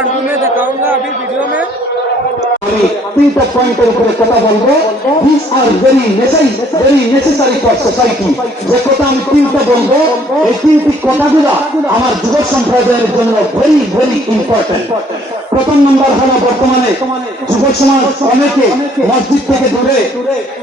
अंत में दिखाऊंगा अभी वीडियो में। तीनटा পয়েন্টের উপরে কথা বলবো। These are very necessary for society. যে কথা আমি তিনটা বলবো, এই তিনটি কথাগুলো আমার যুব সম্প্রদায়ের জন্য very ইম্পর্টেন্ট। প্রথম নাম্বার হলো বর্তমানে যুব সমাজ অনেকে মসজিদ থেকে দূরে,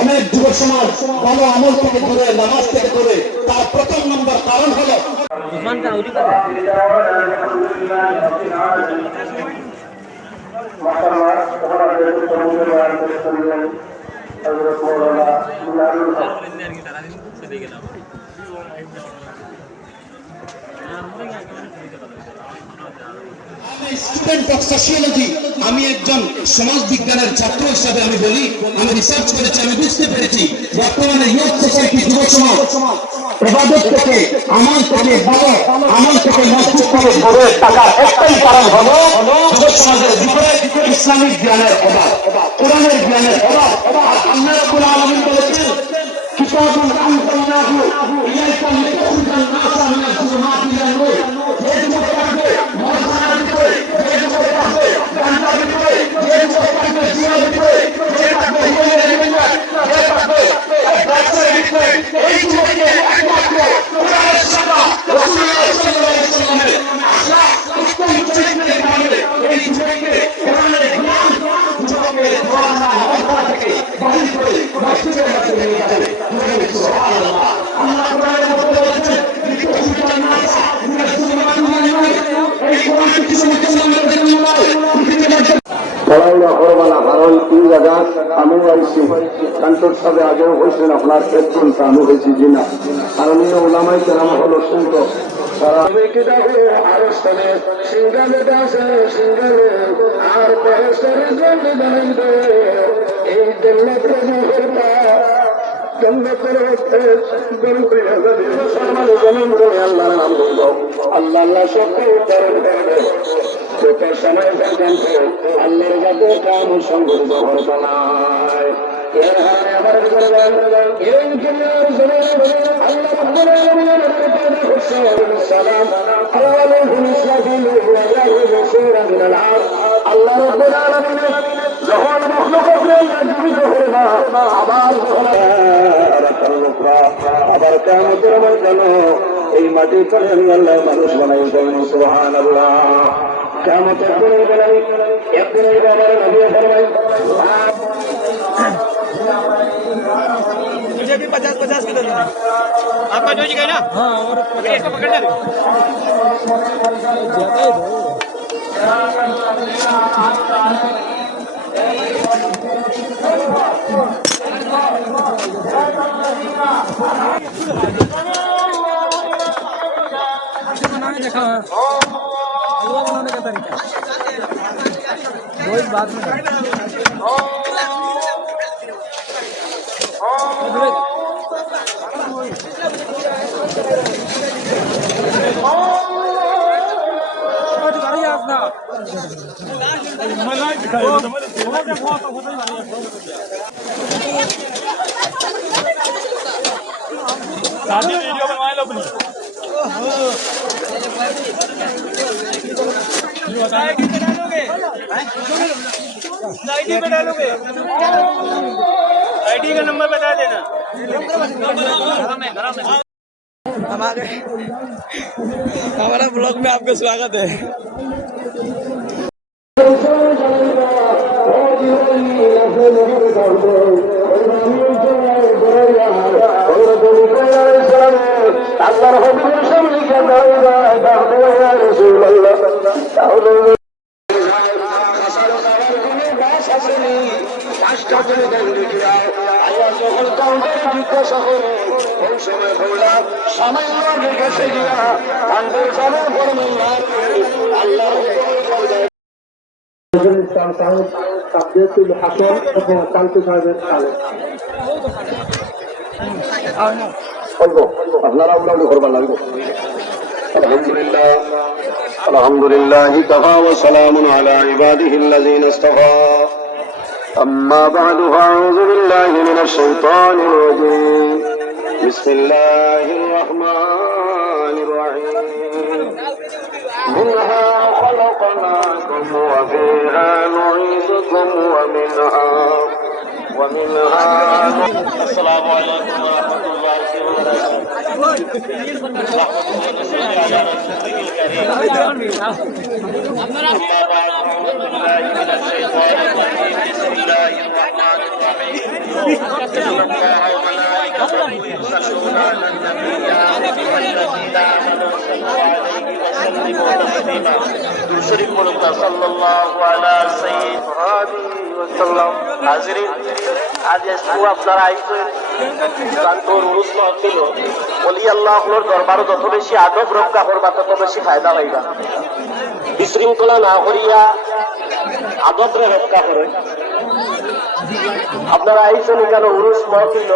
অনেক যুব সমাজ ভালো আমল থেকে দূরে, নামাজ থেকে দূরে। তার প্রথম নাম্বার কারণ হলো স্টুডেন্ট অফ সোশিয়োলজি, আমি একজন সমাজ বিজ্ঞানের ছাত্র হিসাবে আমি বলি, আমি রিসার্চ করেছি, আমি বুঝতে পেরেছি বর্তমানে ইউথ সোসাইটি, যুব সমাজ ইবাদত থেকে, আমল থেকে, ভালো আমল থেকে মসজিদ থেকে দূরে থাকার একটাই কারণ হলো যুব সমাজের ভিতরে ইসলামিক জ্ঞানের অভাব, কোরআনের জ্ঞানের অভাব। আল্লাহ রাব্বুল আলামিন বলেছেন, কিতাবুন আনজালনাহু ইলাইকা লিতুখরিজান নাসা মিনাজ যুলুমাতি ইলান নূর। যে যুবক থাকবে মসজিদের ভিতরে, যে যুবক থাকবে গাঞ্জার ভিতরে, যে যুবক থাকবে জিনার ভিতরে, যে থাকবে হিজরের ভিতরে, যে থাকবে ড্রাগসের ভিতরে, এই যুবককে একমাত্র কোরআনের শিক্ষা, রাসূলুল্লাহ সাল্লাল্লাহু আলাইহি ওয়াসাল্লামের আখলাক, উত্তম চরিত্রের কারণে এই যুবককে কোরআনের জ্ঞান, যুবককে কোরআনের অবস্থা থেকে বাহির করে মসজিদের মধ্যে নিয়ে যাবে। সুবহানাল্লাহ। আল্লাহ কোরআনের মধ্যে বলেছেন, লিতুখরিজান নাসা মিনাজ যুলুমাতি ইলান নূর। এই কোরআন কিছু মুসলমানদের জন্য নয়, পৃথিবীর মধ্যে পড়াইলা করবানা। কারণ এই জায়গা আমি আইসি কান্টর সাথে আগেও হয়েছেন আপনার একজন আমি হয়েছি জিনা। কারণ এই ওলামাই কেরাম হলো শুনত সারা আরো স্থলে সিঙ্গালে দাসে সিঙ্গালে আর বয়সের জন্য জানাইব এই জন্নতের মুহূর্তা জন্নতের হচ্ছে গরু করিয়া যাবে মুসলমান জমিন করে আল্লাহর নাম বলব। আল্লাহ আল্লাহ শব্দ উচ্চারণ করবে। যত সময় পর্যন্ত আল্লাহর যাতে কাম সংগঠিত করতে নাই, এর হারে আবার করবেন এই দুনিয়ার জমিনে আল্লাহ রাব্বুল আলামিনের পয়দা করছে সালাম আলাইকুম ইসরাফিল ওয়া ইয়াহু সূরা মিনাল আরশ। আল্লাহ রাব্বুল আলামিন যখন মাখলুকাতকে জীবিত করে না, আবার কিয়ামতের ময়দানে এই মাটির তলে আমি আল্লাহ মানুষ বানাই দেব। সুবহানাল্লাহ। কিয়ামতের দিনের বেলায় একদিনের ব্যাপারে নবী ফরমাই मुझे भी 50-50 किलो देना। आपका जो जी ना, हाँ, और इसको पकड़ ले। ज्यादा ही दो। बनाने देखा है, हलवा बनाने का तरीका वो इस बात में शादी वीडियो बनवा लो अपनी। आईडी पे डालोगे, आईडी का नंबर बता देना। हमारा ब्लॉग में आपका स्वागत है। আলহামদুলিল্লাহ কাফা ওয়া সালামুন আলা ইবাদিহিল্লাযিনা ইসতাফা। أما بعد فأعوذ بالله من الشيطان الرجيم. بسم الله الرحمن الرحيم. منها خلقناكم ومنها السلام عليكم ورحمة الله وبركاته صلى الله على سيدنا হাজিরিন আজ একটু আপনারা আইছেন কান্তর উরুস মাহফিল ওলি আল্লাহর দরবারে যত বেশি আদব রক্ষা করবা তত বেশি ফায়দা পাইবা বিশৃঙ্খলা না করিয়া আদবরে রক্ষা করে আপনারা আইছেন এখানে উরুস মাহফিল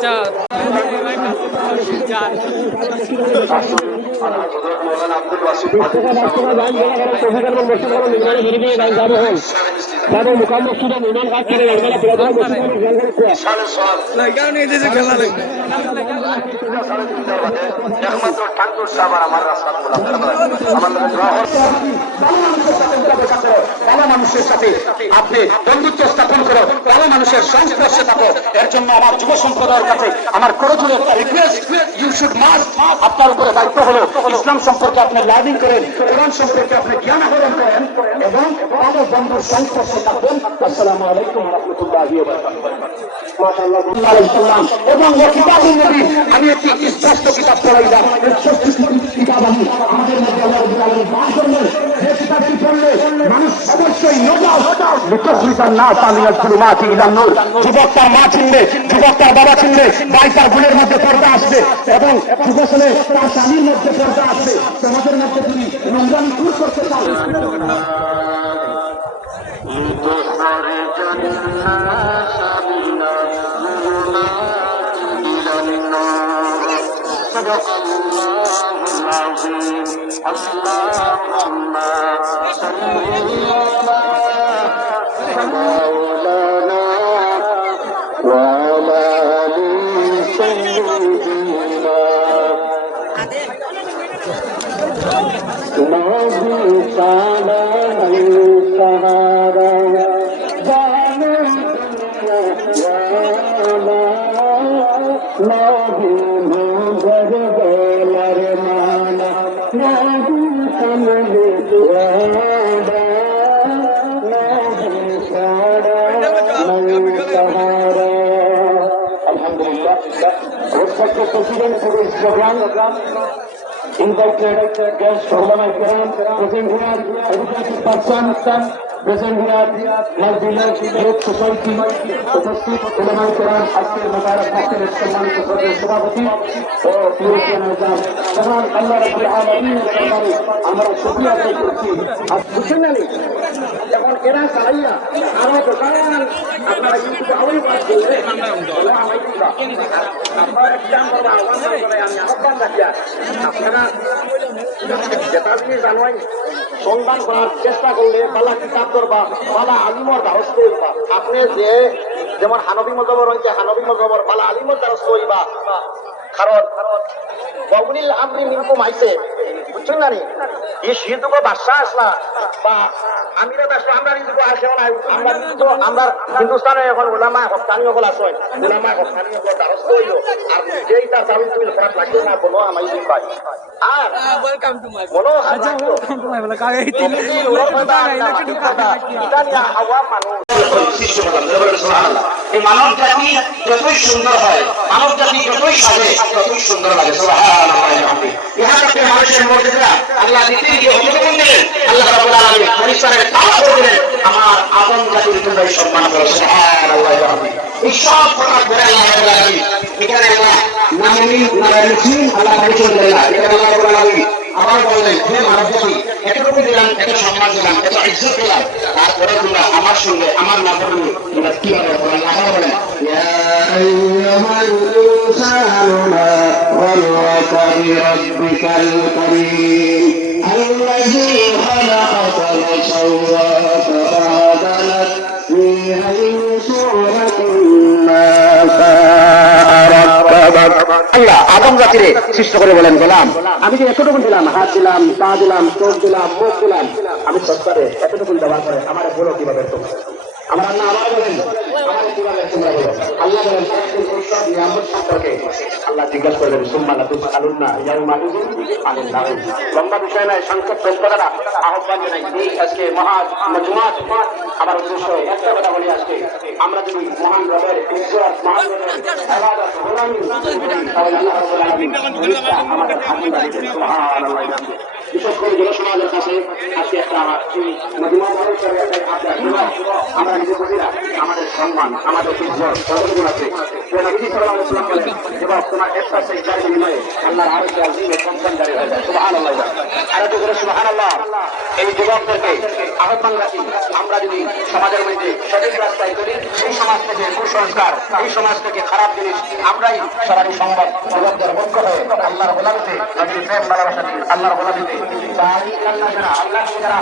अच्छा मुकाम निर्माण काज करे খেলা লাগবে একমাত্র ঠাকুর সাহেব আর আমার রাস্তা ভালো মানুষের সাথে আপনি বন্ধুত্ব স্থাপন করো, ভালো মানুষের সংস্পর্শে থাকো। এর জন্য আমার যুব সম্প্রদায়ের কাছে আমার করজোরে একটা রিকোয়েস্ট, ইউ শুড মাস্ট, আপনার উপরে দায়িত্ব হলো ইসলাম সম্পর্কে আপনি লার্নিং করেন, কোরআন সম্পর্কে আপনি জ্ঞান আহরণ করেন এবং ভালো বন্ধুর সংস্পর্শে থাকবেন। আসসালামু আলাইকুম ওয়া রাহমাতুল্লাহি ওয়া বারাকাতুহু। মাশাআল্লাহ এবং কিতাবুন নবী, আমি একটি স্পষ্ট কিতাব পড়াইলাম, স্পষ্ট কিতাব আমি আমাদের মধ্যে আল্লাহ রাব্বুল আলামিন দান করলেন। যে কিতাবটি পড়লে মানুষ অবশ্যই লিতাখরিজান নাস মিনাল যুলুমাতি ইলান নূর। যুবক তার মা চিনবে, যুবক তার বাবা চিনবে, ভাই তার বোনের মধ্যে পর্দা আসবে এবং যুবকলে তার স্বামীর মধ্যে পর্দা আসবে। সমাজের মধ্যে তিনি নোংরামি দূর করতে চান। صدق الله العظيم. اللهم صل على مولانا وعلى آل سيدنا نبي صلى السهارة President for this program, invited guest ulama kiram, present here, educated person, present here, my beloved youth society, উপস্থিত ulama kiram, আজকের মুবারক মাহফিলের সম্মানিত সভাপতি ও ইউরোপিয়ান আজাদ মহান আল্লাহ রাব্বুল আলামিনের দরবারে আমরা শুকরিয়া আদায় করছি। আর বুঝছেন না যখন এরা চালাইয়া আরো দোকান আপনারা ইউটিউবে আওয়াজ করলে আপনারা একদম বড় আওয়াজ করে আমি আহ্বান রাখি আপনারা যেটা জিনিস জানোই সন্ধান করার চেষ্টা করলে বালা কিতাব করবা, বালা আলিমর দ্বারস্থ হইবা। আপনি যে যেমন হানবী মযহব রয়েছে, হানবী মযহবর বালা আলিমর দ্বারস্থ হইবা। কারণ বগুনিল আমরি মিনকুম আইছে, বুঝছেন না নি এই শীতকে বাদশা আসলা বা আমিরা বাদশা আমরা কিন্তু আসে না। আমরা কিন্তু আমরা হিন্দুস্তানে এখন ওলামা হকানি হল আছে, ওলামা হকানি হল দ্বারস্থ হইল। আর যেই তার দাবি তুমি খারাপ লাগবে না বলো আমাই দিন ভাই। আর ওয়েলকাম টু মাই বলো আচ্ছা ওয়েলকাম টু মাই বলা কাগে তিন ইতালিয়া হাওয়া মানুষ এই মানব জাতি যতই সুন্দর হয়, মানব জাতি যতই সাজে ততই সুন্দর লাগে। সুবহানাল্লাহ। ইহা থেকে মানুষের মর্যাদা আল্লাহ নীতি দিয়ে অনুগমন দিলেন। আল্লাহ রাব্বুল আলামিন পরিষ্কারের দাওয়াত দিলেন, আমার আদম জাতির তোমরা সম্মান করো। সুবহানাল্লাহ। এই সব কথা করে আল্লাহ রাব্বুল আলামিন এখানে আল্লাহ নামী নারায়ণ আল্লাহ পরিচয় দেন না। এখানে আল্লাহ রাব্বুল আলামিন আবার বললেন হে মানবজাতি, এতটুকু দিলাম, এত সম্মান দিলাম, এত ইজ্জত দিলাম, তারপরে তোমরা আমার সঙ্গে আমার না করলে তোমরা কিভাবে বলেন? আবার বলেন يا أيها الإنسان ما غرك بربك الكريم الذي خلقك فسواك فعدلك في أي صورة ما شاء ركبك আল্লাহ আদম জাতিরে সৃষ্টি করে বলেন, গোলাম আমি যে এতটুকু দিলাম, হাত দিলাম, পা দিলাম, চোখ দিলাম, মুখ দিলাম, আমি সত্তরে এতটুকু দেওয়ার পরে আমার বলো কিভাবে তোমরা? আমার আল্লাহ আবার বলেন আমার কিভাবে তোমরা বলো? আল্লাহ বলেন সব নিয়ামত সম্পর্কে আল্লাহ জিজ্ঞাসা করবেন সুম্মালা তুসআলুন্না ইয়াউমা ইযিন আনিল নাঈম। লম্বা বিষয় নয়, সংক্ষিপ্ত উত্তরটা আহ্বান জানাই এই আজকে মহান মজমুআত। আমার উদ্দেশ্য একটা কথা বলি, আজকে আমরা যদি মহান রবের ইজ্জত, মহান রবের ইবাদত, গোলামি তাহলে আল্লাহ রাব্বুল আলামিন আমাদের হাতে দিবেন। সুবহানাল্লাহ। বিশেষ করে যুব সমাজের কাছে আজকে একটা মজমুআত আমরা নিজে বুঝি না আমাদের সম্মান, আমাদের ইজ্জত কতটুকু আছে। নবী সাল্লাল্লাহু আলাইহি ওয়াসাল্লাম বলেন এবং তোমার একটা সেজদার বিনিময়ে আল্লাহর আরশে আজিমের সম্মান জারি হয়ে যায়। সুবহানাল্লাহ। আর একটু করে সুবহানাল্লাহ। এই যুবকদেরকে আহ্বান রাখি, আমরা যদি সমাজের মধ্যে সঠিক রাস্তায় চলি, এই সমাজ থেকে কুসংস্কার, এই সমাজ থেকে খারাপ জিনিস আমরাই সরাসরি সংবাদ যুবকদের পক্ষ হয়ে আল্লাহর গোলামিতে, নবীর প্রেম ভালোবাসা দিয়ে আল্লাহর গোলামিতে তাই আল্লাহ যারা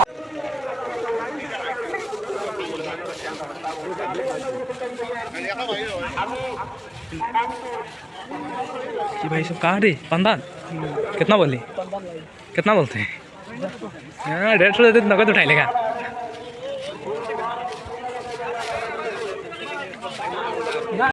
कि भाई सब कहाँ रे पंदान कितना बोली कितना बोलते हैं? हाँ 150 देते नगद उठाई लेगा।